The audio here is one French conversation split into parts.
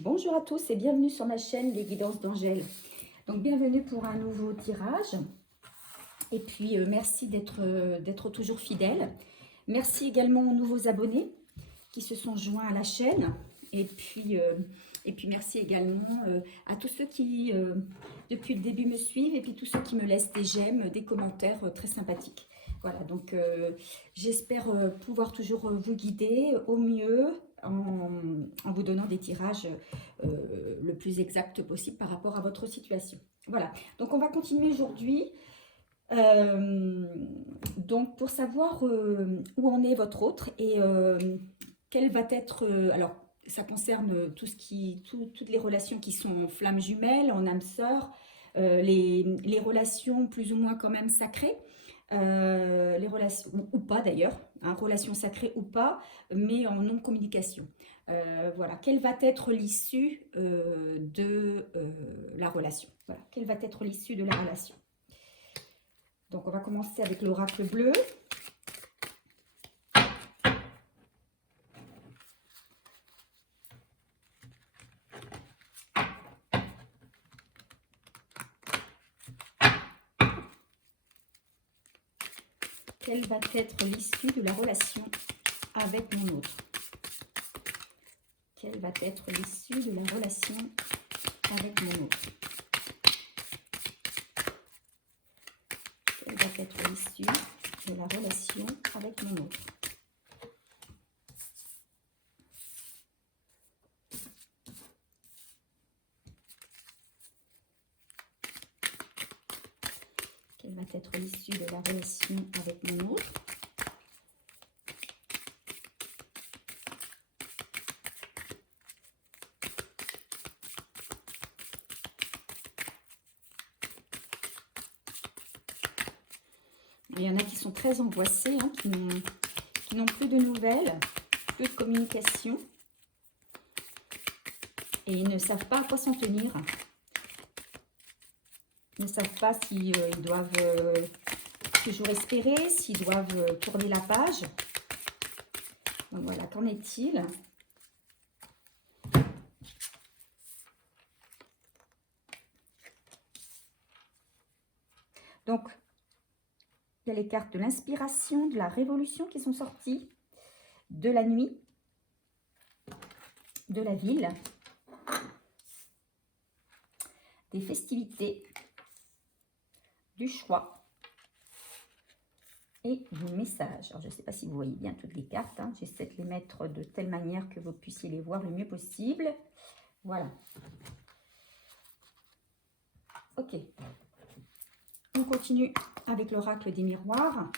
Bonjour à tous et bienvenue sur ma chaîne Les Guidances d'Angèle. Donc bienvenue pour un nouveau tirage. Et puis merci d'être toujours fidèle. Merci également aux nouveaux abonnés qui se sont joints à la chaîne. Et puis merci également à tous ceux qui depuis le début me suivent et puis tous ceux qui me laissent des j'aime, des commentaires très sympathiques. Voilà, donc j'espère pouvoir toujours vous guider au mieux en vous donnant des tirages le plus exact possible par rapport à votre situation. Voilà, donc on va continuer aujourd'hui. Donc pour savoir où en est votre autre et quelle va être... alors ça concerne toutes les relations qui sont en flamme jumelle, en âme sœur, les relations plus ou moins quand même sacrées. Les relations, ou pas d'ailleurs, hein, relations sacrées ou pas, mais en non-communication. Voilà, quelle va être l'issue de la relation. Voilà, quelle va être l'issue de la relation. Donc on va commencer avec l'oracle bleu. Quelle va être l'issue de la relation avec mon autre? Quelle va être l'issue de la relation avec mon autre? Quelle va être l'issue de la relation avec mon autre? Quelle va être l'issue de la relation avec mon autre? Il y en a qui sont très angoissés, hein, qui n'ont plus de nouvelles, plus de communication. Et ils ne savent pas à quoi s'en tenir. Ils ne savent pas s'ils doivent toujours espérer, s'ils doivent tourner la page. Donc voilà, qu'en est-il? Donc, il y a les cartes de l'inspiration, de la révolution qui sont sorties, de la nuit, de la ville, des festivités, du choix et du message. Alors, je ne sais pas si vous voyez bien toutes les cartes, hein. J'essaie de les mettre de telle manière que vous puissiez les voir le mieux possible. Voilà. Ok. On continue avec l'oracle des miroirs.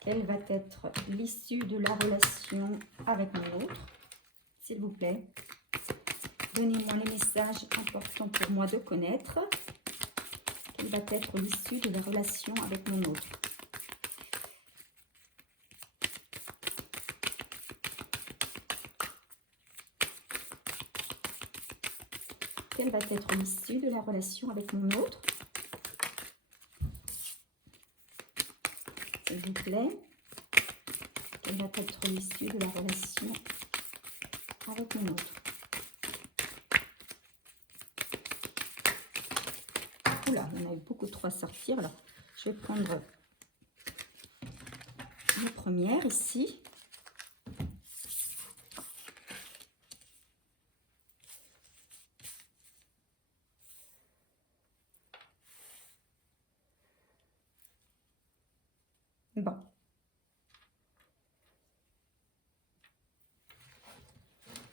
Quelle va être l'issue de la relation avec mon autre? S'il vous plaît, donnez-moi les messages importants pour moi de connaître. Quelle va être l'issue de la relation avec mon autre? Quelle va être l'issue de la relation avec mon autre? S'il vous plaît. Quelle va être l'issue de la relation avec mon autre? Oula, il y en a eu beaucoup trop à sortir. Alors, je vais prendre la première ici. Bon.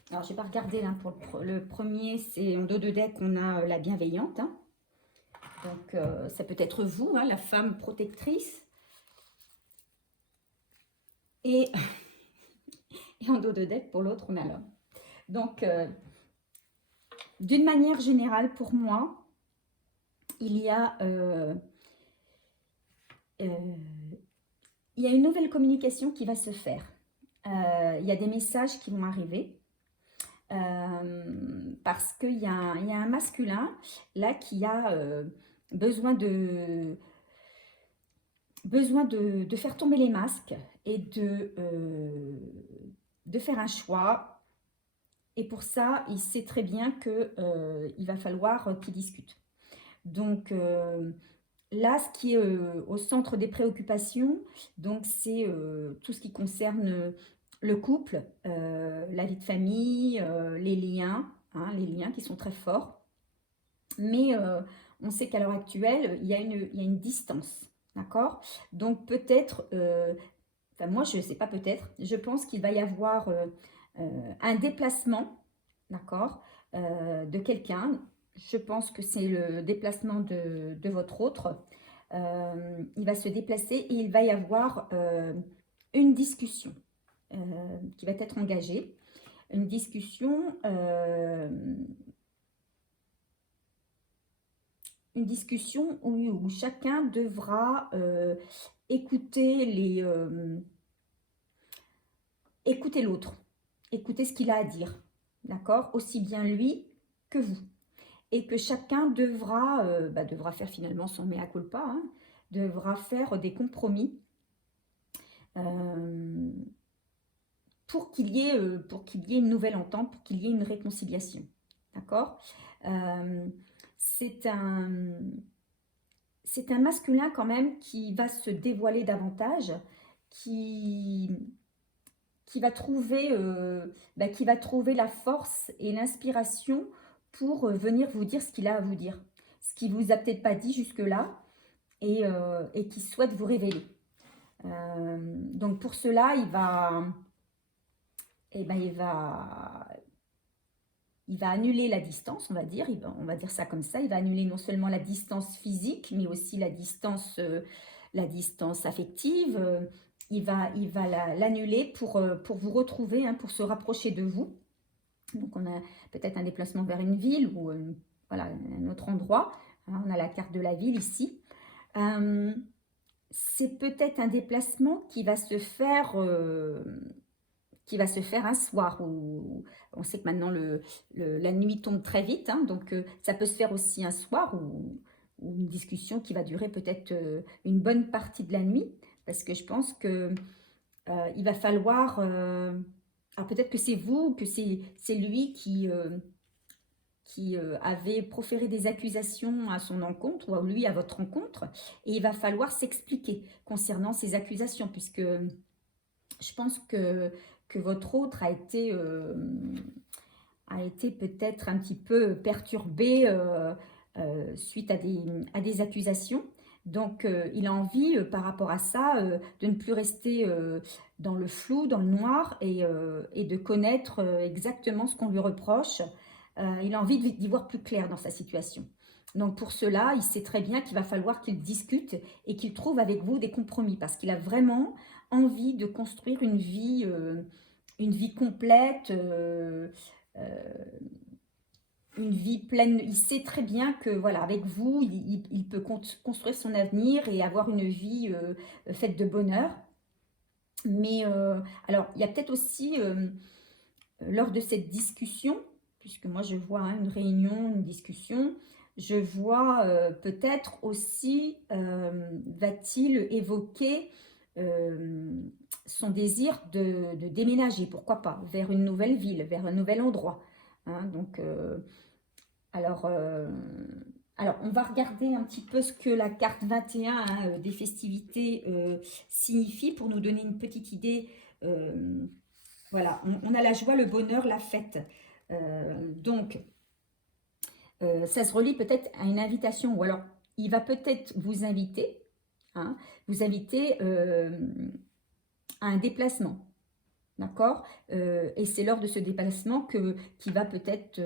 Alors, je n'ai pas regardé là, pour le premier, c'est en dos de deck, on a la bienveillante. Hein. Donc, ça peut être vous, hein, la femme protectrice. Et, et en dos de deck, pour l'autre, on a l'homme. Donc, d'une manière générale, pour moi, il y a une nouvelle communication qui va se faire. Il y a des messages qui vont arriver. parce qu'il y a un masculin là qui a besoin de faire tomber les masques et de faire un choix. Et pour ça, il sait très bien qu'il va falloir qu'il discute. Donc là, ce qui est au centre des préoccupations, donc c'est tout ce qui concerne le couple, la vie de famille, les liens, hein, les liens qui sont très forts. Mais on sait qu'à l'heure actuelle, il y a une distance, d'accord? Donc peut-être, enfin moi je ne sais pas peut-être, je pense qu'il va y avoir un déplacement, d'accord, de quelqu'un. Je pense que c'est le déplacement de votre autre. Il va se déplacer et il va y avoir une discussion qui va être engagée. Une discussion, où chacun devra écouter écouter l'autre, écouter ce qu'il a à dire, d'accord? Aussi bien lui que vous. Et que chacun devra faire finalement son mea culpa, hein, devra faire des compromis euh, pour qu'il y ait une nouvelle entente, pour qu'il y ait une réconciliation, d'accord? C'est un masculin quand même qui va se dévoiler davantage, qui, qui va trouver la force et l'inspiration pour venir vous dire ce qu'il a à vous dire. Ce qu'il ne vous a peut-être pas dit jusque-là et qui souhaite vous révéler. Donc pour cela, il va annuler la distance, on va dire. On va dire ça comme ça. Il va annuler non seulement la distance physique, mais aussi la distance affective. Il va l'annuler pour vous retrouver, hein, pour se rapprocher de vous. Donc on a peut-être un déplacement vers une ville ou voilà, un autre endroit. Hein, on a la carte de la ville ici. C'est peut-être un déplacement qui va se faire un soir. Où on sait que maintenant la nuit tombe très vite, hein, donc ça peut se faire aussi un soir ou une discussion qui va durer peut-être une bonne partie de la nuit, parce que je pense que il va falloir... alors peut-être que c'est vous, que c'est lui qui avait proféré des accusations à son encontre, ou lui à votre encontre, et il va falloir s'expliquer concernant ces accusations, puisque je pense que votre autre a été peut-être un petit peu perturbé suite à des accusations. Donc, il a envie, par rapport à ça, de ne plus rester dans le flou, dans le noir, et de connaître exactement ce qu'on lui reproche. Il a envie d'y voir plus clair dans sa situation. Donc, pour cela, il sait très bien qu'il va falloir qu'il discute et qu'il trouve avec vous des compromis, parce qu'il a vraiment envie de construire une vie complète, une vie pleine. Il sait très bien que voilà, avec vous, il peut construire son avenir et avoir une vie faite de bonheur. Mais alors, il y a peut-être aussi, lors de cette discussion, puisque moi je vois, hein, une réunion, une discussion, je vois peut-être aussi, va-t-il évoquer son désir de déménager, pourquoi pas, vers une nouvelle ville, vers un nouvel endroit. Hein, donc, alors, on va regarder un petit peu ce que la carte 21, hein, des festivités signifie, pour nous donner une petite idée. Voilà, on a la joie, le bonheur, la fête. Donc, ça se relie peut-être à une invitation, ou alors il va peut-être vous inviter, hein, à un déplacement. D'accord, et c'est lors de ce déplacement qu'il va peut-être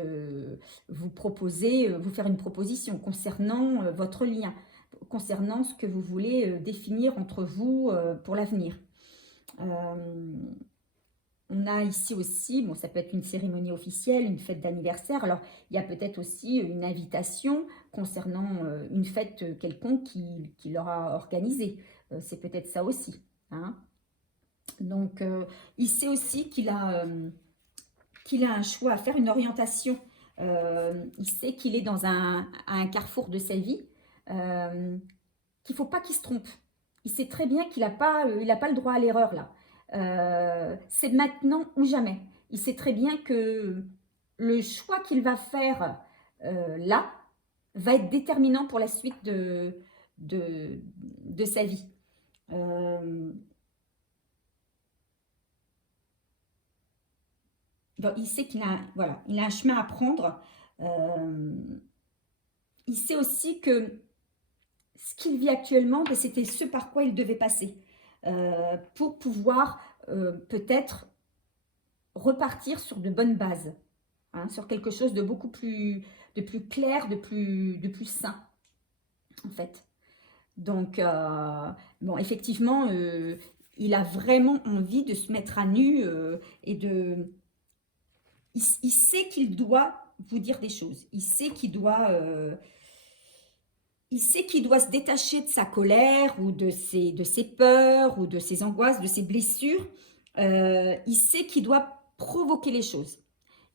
vous proposer, vous faire une proposition concernant votre lien, concernant ce que vous voulez définir entre vous pour l'avenir. On a ici aussi, bon, ça peut être une cérémonie officielle, une fête d'anniversaire. Alors, il y a peut-être aussi une invitation concernant une fête quelconque qu'il aura organisée. C'est peut-être ça aussi, hein. Donc, il sait aussi qu'il a qu'il a un choix à faire, une orientation. Il sait qu'il est dans un carrefour de sa vie, qu'il ne faut pas qu'il se trompe. Il sait très bien qu'il n'a pas, il a pas le droit à l'erreur là. C'est maintenant ou jamais. Il sait très bien que le choix qu'il va faire là va être déterminant pour la suite de sa vie. Bon, il sait qu'il a, voilà, il a un chemin à prendre. Il sait aussi que ce qu'il vit actuellement, ben, c'était ce par quoi il devait passer pour pouvoir peut-être repartir sur de bonnes bases, hein, sur quelque chose de beaucoup plus, de plus clair, de plus sain, en fait. Donc, bon, effectivement, il a vraiment envie de se mettre à nu et de... Il sait qu'il doit vous dire des choses. Il sait qu'il doit se détacher de sa colère ou de ses peurs ou de ses angoisses, de ses blessures. Il sait qu'il doit provoquer les choses.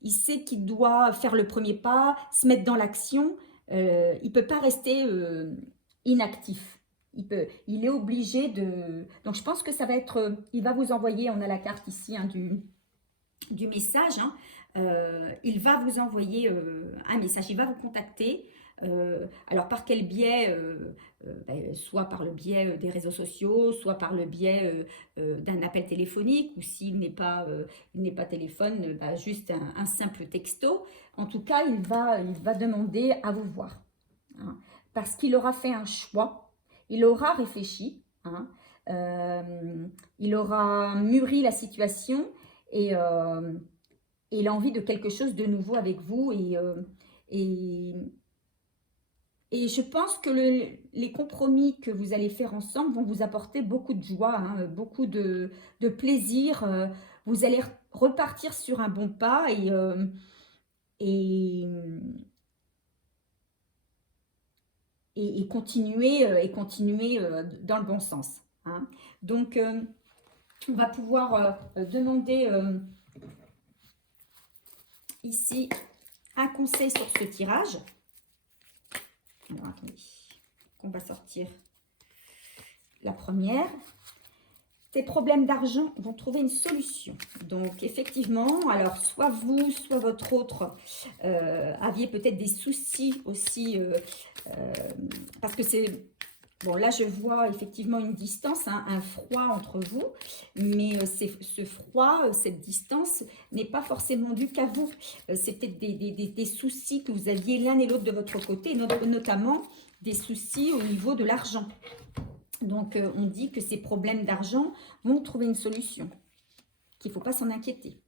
Il sait qu'il doit faire le premier pas, se mettre dans l'action. Il ne peut pas rester inactif. Il est obligé de... Donc je pense que ça va être... il va vous envoyer, on a la carte ici hein, du message. Hein, il va vous envoyer un message, il va vous contacter. Alors par quel biais ben, soit par le biais des réseaux sociaux, soit par le biais d'un appel téléphonique, ou s'il n'est pas, téléphone, ben, juste un simple texto. En tout cas, il va demander à vous voir. Hein, parce qu'il aura fait un choix, il aura réfléchi, hein, il aura mûri la situation et il a envie de quelque chose de nouveau avec vous et je pense que les compromis que vous allez faire ensemble vont vous apporter beaucoup de joie, hein, beaucoup de plaisir. Vous allez repartir sur un bon pas et, continuer, dans le bon sens. Hein. Donc, on va pouvoir demander ici un conseil sur ce tirage. Alors, attendez, on va sortir la première. Tes problèmes d'argent vont trouver une solution. Donc, effectivement, alors, soit vous, soit votre autre aviez peut-être des soucis aussi, parce que c'est... Bon, là, je vois effectivement une distance, hein, un froid entre vous, mais ce froid, cette distance n'est pas forcément due qu'à vous. C'est peut-être des soucis que vous aviez l'un et l'autre de votre côté, notamment des soucis au niveau de l'argent. Donc, on dit que ces problèmes d'argent vont trouver une solution, qu'il ne faut pas s'en inquiéter.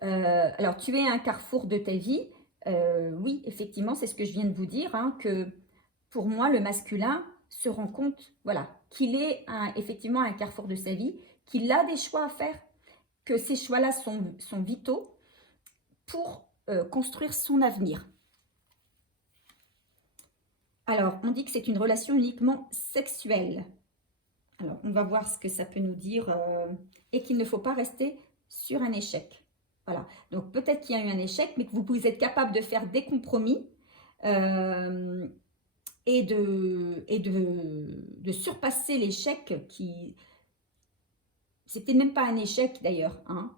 Alors, tu es à un carrefour de ta vie. Oui, effectivement, c'est ce que je viens de vous dire, hein, que pour moi, le masculin se rend compte, voilà, qu'il est effectivement à un carrefour de sa vie, qu'il a des choix à faire, que ces choix-là sont vitaux pour construire son avenir. Alors, on dit que c'est une relation uniquement sexuelle. Alors, on va voir ce que ça peut nous dire et qu'il ne faut pas rester sur un échec. Voilà, donc peut-être qu'il y a eu un échec, mais que vous êtes capable de faire des compromis et de surpasser l'échec qui... C'était même pas un échec d'ailleurs, hein.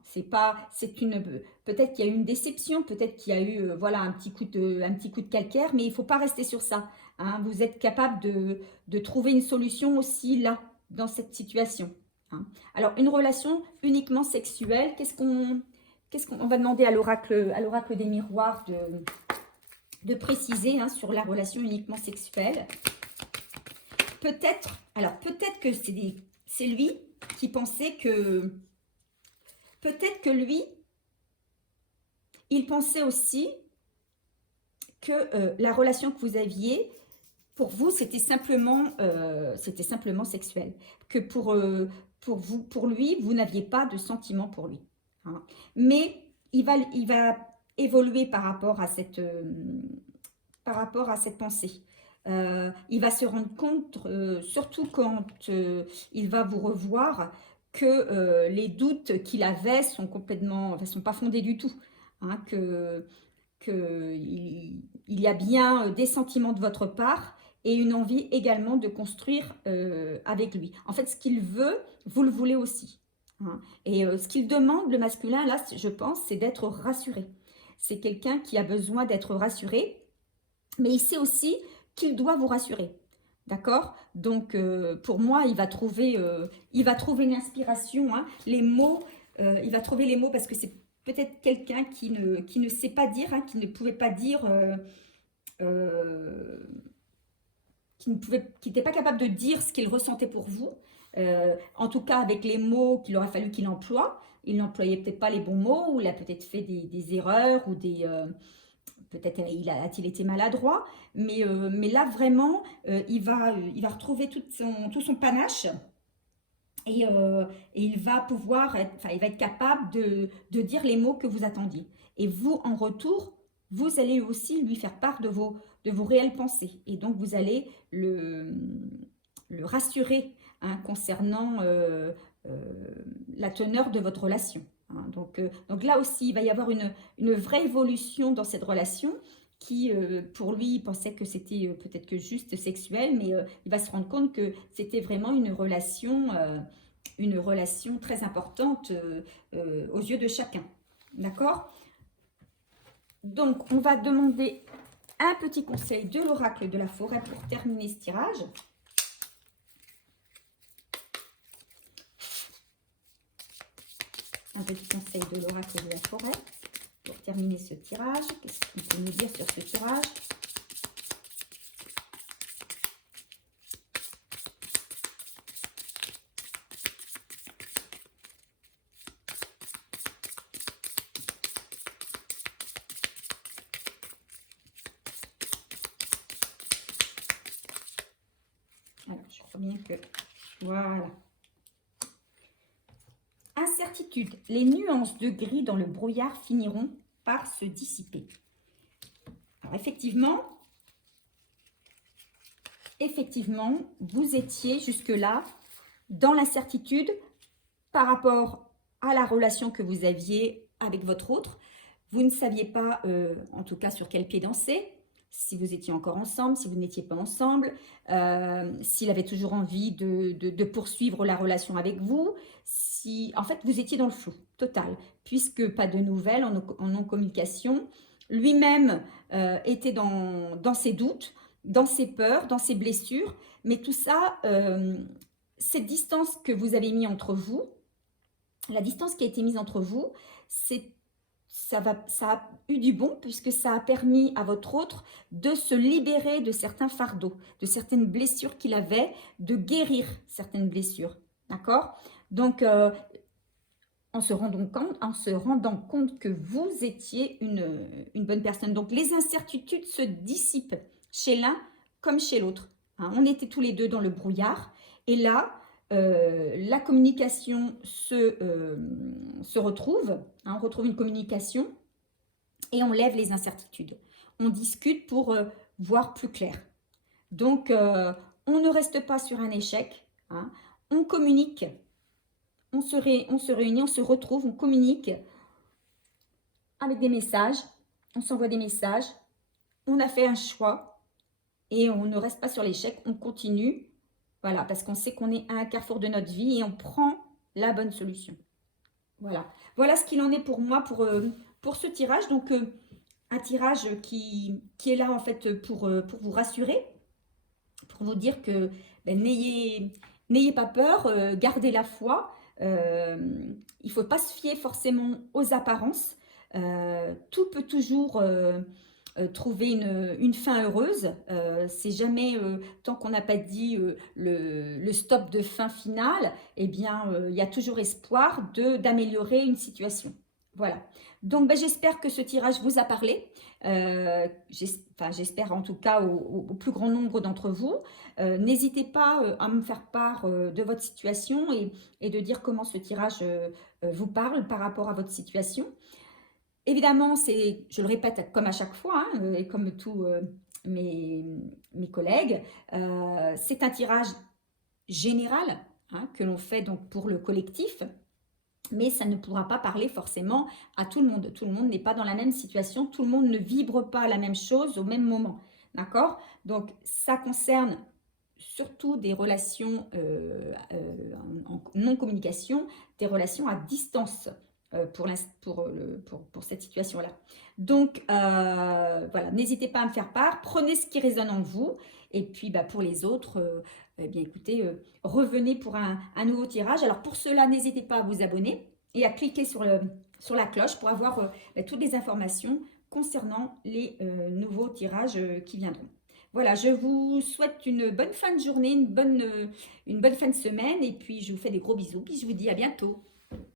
Peut-être qu'il y a eu une déception, peut-être qu'il y a eu voilà un petit coup de calcaire, mais il faut pas rester sur ça. Hein. Vous êtes capable de trouver une solution aussi là, dans cette situation. Hein. Alors une relation uniquement sexuelle, qu'est-ce qu'on va demander à l'oracle des miroirs de préciser hein, sur la relation uniquement sexuelle. Peut-être que c'est lui qui pensait que... Peut-être que lui, il pensait aussi que la relation que vous aviez, pour vous, c'était simplement sexuel. Que pour lui, vous n'aviez pas de sentiment pour lui. Hein. Mais il va évoluer par rapport à cette pensée. Il va se rendre compte, surtout quand il va vous revoir, que les doutes qu'il avait sont complètement, enfin, sont pas fondés du tout, hein, il y a bien des sentiments de votre part et une envie également de construire avec lui. En fait, ce qu'il veut, vous le voulez aussi, hein. Et ce qu'il demande, le masculin, là, je pense, c'est d'être rassuré. C'est quelqu'un qui a besoin d'être rassuré, mais il sait aussi qu'il doit vous rassurer. D'accord? Donc, pour moi, il va trouver une inspiration, hein. Les mots, il va trouver les mots parce que c'est peut-être quelqu'un qui ne sait pas dire, hein, qui ne pouvait pas dire, euh, qui n'était pas capable de dire ce qu'il ressentait pour vous. En tout cas, avec les mots qu'il aurait fallu qu'il emploie. Il n'employait peut-être pas les bons mots, ou il a peut-être fait des erreurs, ou peut-être a-t-il été maladroit, mais là vraiment, il va retrouver tout son panache et il va pouvoir enfin, il va être capable de dire les mots que vous attendiez. Et vous, en retour, vous allez aussi lui faire part de vos réelles pensées. Et donc, vous allez le rassurer, hein, concernant la teneur de votre relation, hein. Donc là aussi, il va y avoir une vraie évolution dans cette relation qui, pour lui, il pensait que c'était peut-être que juste sexuel, mais il va se rendre compte que c'était vraiment une relation très importante aux yeux de chacun. D'accord? Donc, on va demander un petit conseil de l'oracle de la forêt pour terminer ce tirage. Un petit conseil de l'oracle de la forêt pour terminer ce tirage. Qu'est-ce qu'on peut nous dire sur ce tirage? Alors, je crois bien que... Voilà. Incertitude. Les nuances de gris dans le brouillard finiront par se dissiper. Alors, effectivement, vous étiez jusque-là dans l'incertitude par rapport à la relation que vous aviez avec votre autre. Vous ne saviez pas, en tout cas, sur quel pied danser, si vous étiez encore ensemble, si vous n'étiez pas ensemble, s'il avait toujours envie de poursuivre la relation avec vous. En fait, vous étiez dans le flou total, puisque pas de nouvelles en non-communication. Lui-même était dans ses doutes, dans ses peurs, dans ses blessures, mais tout ça, cette distance que vous avez mise entre vous, la distance qui a été mise entre vous, ça a eu du bon, puisque ça a permis à votre autre de se libérer de certains fardeaux, de certaines blessures qu'il avait, de guérir certaines blessures. D'accord? Donc, en se rendant compte que vous étiez une bonne personne. Donc, les incertitudes se dissipent chez l'un comme chez l'autre, hein. On était tous les deux dans le brouillard. Et là, la communication se retrouve, hein, on retrouve une communication et on lève les incertitudes. On discute pour voir plus clair. Donc, on ne reste pas sur un échec, hein. On communique, on se réunit, on se retrouve, on communique avec des messages, on s'envoie des messages, on a fait un choix et on ne reste pas sur l'échec, on continue. Voilà, parce qu'on sait qu'on est à un carrefour de notre vie et on prend la bonne solution. Voilà, voilà ce qu'il en est pour moi pour ce tirage. Donc, un tirage qui est là en fait pour vous rassurer, pour vous dire que ben, n'ayez pas peur, gardez la foi. Il ne faut pas se fier forcément aux apparences. Tout peut toujours trouver une fin heureuse. C'est jamais, tant qu'on n'a pas dit le stop de fin finale, eh bien, il y a toujours espoir d'améliorer une situation. Voilà. Donc, ben, j'espère que ce tirage vous a parlé. J'espère en tout cas au plus grand nombre d'entre vous. N'hésitez pas à me faire part de votre situation et de dire comment ce tirage vous parle par rapport à votre situation. Évidemment, je le répète comme à chaque fois, hein, et comme tous mes collègues, c'est un tirage général, hein, que l'on fait donc pour le collectif, mais ça ne pourra pas parler forcément à tout le monde. Tout le monde n'est pas dans la même situation, tout le monde ne vibre pas la même chose au même moment. D'accord? Donc, ça concerne surtout des relations en non-communication, des relations à distance pour cette situation-là. Donc, voilà, n'hésitez pas à me faire part, prenez ce qui résonne en vous, et puis bah, pour les autres, eh bien écoutez, revenez pour un nouveau tirage. Alors pour cela, n'hésitez pas à vous abonner et à cliquer sur la cloche pour avoir bah, toutes les informations concernant les nouveaux tirages qui viendront. Voilà, je vous souhaite une bonne fin de journée, une bonne fin de semaine et puis je vous fais des gros bisous. Puis je vous dis à bientôt.